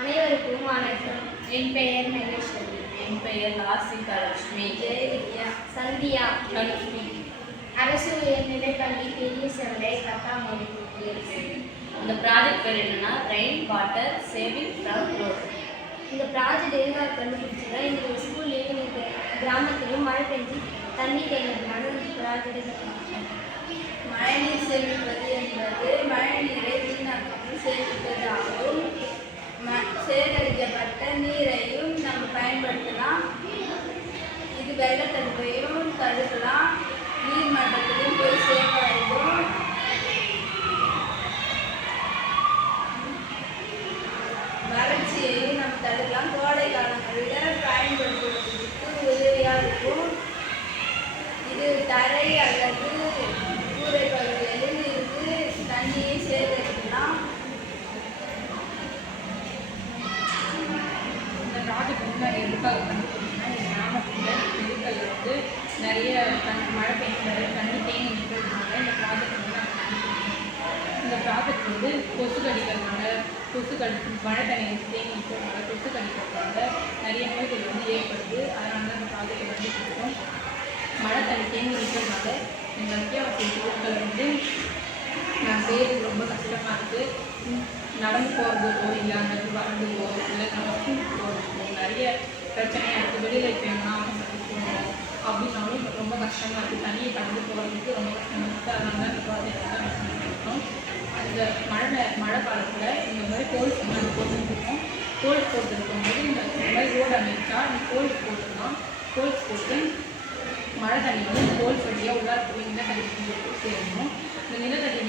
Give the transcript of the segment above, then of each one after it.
அனைவருக்கும் வணக்கம். என் பெயர் மகேஸ்வரி. என் பெயர் ஆசிகலட்சுமி. ஜெயவித்யா, சந்தியா, லட்சுமி. அரசு உயர்நிலைப்பள்ளி பெரியசவலை 10ஆம் வகுப்பு. இந்த ப்ராஜெக்ட் பேர் என்னன்னா rain water saving from road. இந்த ப்ராஜெக்ட் எதுக்காக கண்டுபிடிச்சா எங்கள் ஸ்கூல்லேயும் எங்கள் கிராமத்திலையும் மழை பெஞ்சு தண்ணி தேங்கிறதுனால இந்த ப்ராஜெக்ட் மழைநீர் சேமிப்பது என்பது மழைநீரை வீணாக்காமல் சேமிப்பதாகும். சேகரிக்கப்பட்ட நீரையும் நம்ம பயன்படுத்தலாம். இது வெள்ளத்தடுப்பையும் தடுக்கலாம். நீர் மட்டத்திலும் போய் சேகரிக்கும். வறட்சியையும் நம்ம தடுக்கலாம். கோடை காலங்களில் பயன்படுத்துவதற்கு உதவியாக இருக்கும். இது தரை அல்லது கூரை பகுதிகளில் இருந்து தண்ணியை சேகரிக்கலாம். இந்த ப்ராஜெக்ட் வந்து நாங்கள் எதுக்காக கண்டுபிடிச்சோம்னா எங்கள் கிராமத்தில் தெருக்களில் நிறைய மழை பெய்யும்போது தண்ணி தேங்கி நிற்கிறதுனால இந்த ப்ராஜெக்ட் வந்து நாங்கள் கண்டுபிடிச்சோம். இந்த ப்ராஜெக்ட் வந்து கொசு கடிக்கிறதுனால மழை தண்ணி தேங்கி நிற்கிறதுனால கொசு கடிக்கிறதுனால நிறைய நோய்கள் வந்து ஏற்படுது. அதனால தான் இந்த ப்ராஜெக்டை கண்டுபிடிச்சோம். மழை தண்ணி தேங்கி நிற்கிறதுனால எங்கள் அத்தியாவசிய பொருட்கள் வந்து நான் செய்கிறது ரொம்ப கஷ்டமாக இருக்குது. நடந்து போகிறதுக்கோ இல்லை அங்கே வரதுக்கோ இல்லை நம்ம ஸ்கூலுக்கு போகிறதுக்கோ நிறைய பிரச்சனையாக இருக்குது. வெளியில் போயணும்னா போகணும் அப்படின்னாலும் ரொம்ப கஷ்டமாக இருக்குது. தண்ணியை கடந்து போகிறதுக்கு ரொம்ப கஷ்டமாக இருக்குது. அதனால தான் இந்த ப்ராஜெக்ட் வந்து நம்ம செஞ்சுருக்கோம். அந்த மழை காலத்தில் இந்த மாதிரி கோல்ஸ் வந்து நம்ம போட்டுருக்கோம். கோல்ஸ் போட்டுருக்கும் போது இந்த மாதிரி ரோடு அமைச்சா இந்த கோல்ஸ் போட்டுருக்கோம். கோல்ஸ் போட்டு மழை தண்ணி வந்து இந்த கோல்ஸ் வழியாக உள்ளார போய் நிலத்தடி நீர் சேரணும். இந்த நிலத்தடி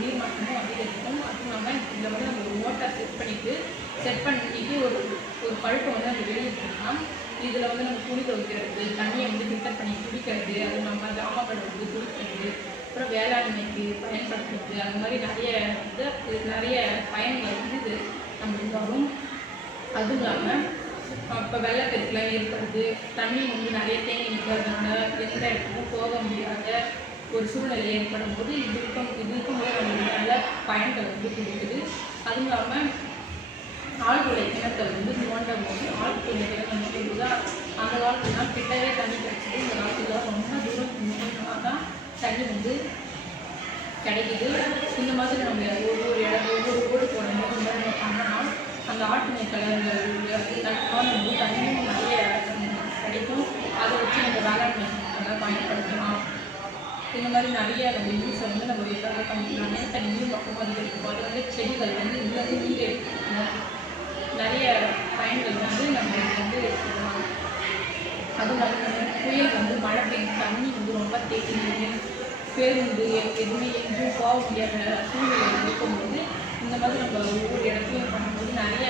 நீர் மட்டுமும் அதிகரிக்கும். அதுவும் இல்லாமல் இதில் வந்து நம்ம ஒரு மோட்டார் செட் பண்ணிட்டு ஒரு பழுப்பை வந்து நம்ம வெளியே போடலாம். இதில் வந்து நம்ம துணி துவைக்கிறது, தண்ணியை வந்து ஃபில்டர் பண்ணி குடிக்கிறது, அது நம்ம ஜாமான்கள் வந்து குடிக்கிறது, அப்புறம் வேளாண்மைக்கு பயன்படுத்துறது, அந்த மாதிரி நிறைய பயன்கள் வந்து இது நம்மளுக்கு வரும். அதுவும் இல்லாமல் இப்போ வெள்ளப்பெருக்கெலாம் ஏற்படுது. தண்ணி வந்து நிறைய தேங்கி நிற்கிறதுனால எந்த இடத்துக்கும் போக முடியாத ஒரு சூழ்நிலை ஏற்படும் போது இது இருக்கும்போது நம்மளுக்கு நல்ல பயன்கள் வந்து கொடுக்குது. அதுவும் இல்லாமல் ஆழ்துளை கிணத்தை வந்து நோண்டும் போது ஆழ்துளை கிணறு நோண்டும்போது அந்த காலத்துலாம் கிட்டவே தண்ணி கிடைச்சிது. இந்த காலத்தில் ரொம்ப தூரம் நோண்டினா தான் தண்ணி வந்து கிடைக்குது. இந்த மாதிரி நம்ம ஒவ்வொரு ஓடு போடும்போது இந்த மாதிரி நம்ம பண்ணோம்னா அந்த ஆட்டு கிணறுகள் தண்ணியும் நிறைய கிடைக்கும். அதை வச்சு நம்ம வேளாண்மை நல்லா பயன்படுத்தலாம். இந்த மாதிரி நிறைய நம்ம யூஸை வந்து நம்ம எதாவது பண்ணிக்கலாம். நிலத்தடி நீர் மட்டும் அதிகரிக்கும். அது வந்து செடிகள் வந்து இதில் நீர் எடுத்துக்கணும். நிறைய பயன்கள் வந்து நம்ம வந்து எடுத்துக்கலாம். அதுவும் இல்லாமல் புயல் வந்து மழை பெய்யும் தண்ணி வந்து ரொம்ப தேங்கி பேருந்து எதுவுமே எங்கேயும் போக முடியாத சூழ்நிலை இருக்கும்போது இந்த மாதிரி நம்ம ஒவ்வொரு இடத்துலையும் பண்ணும்போது நிறைய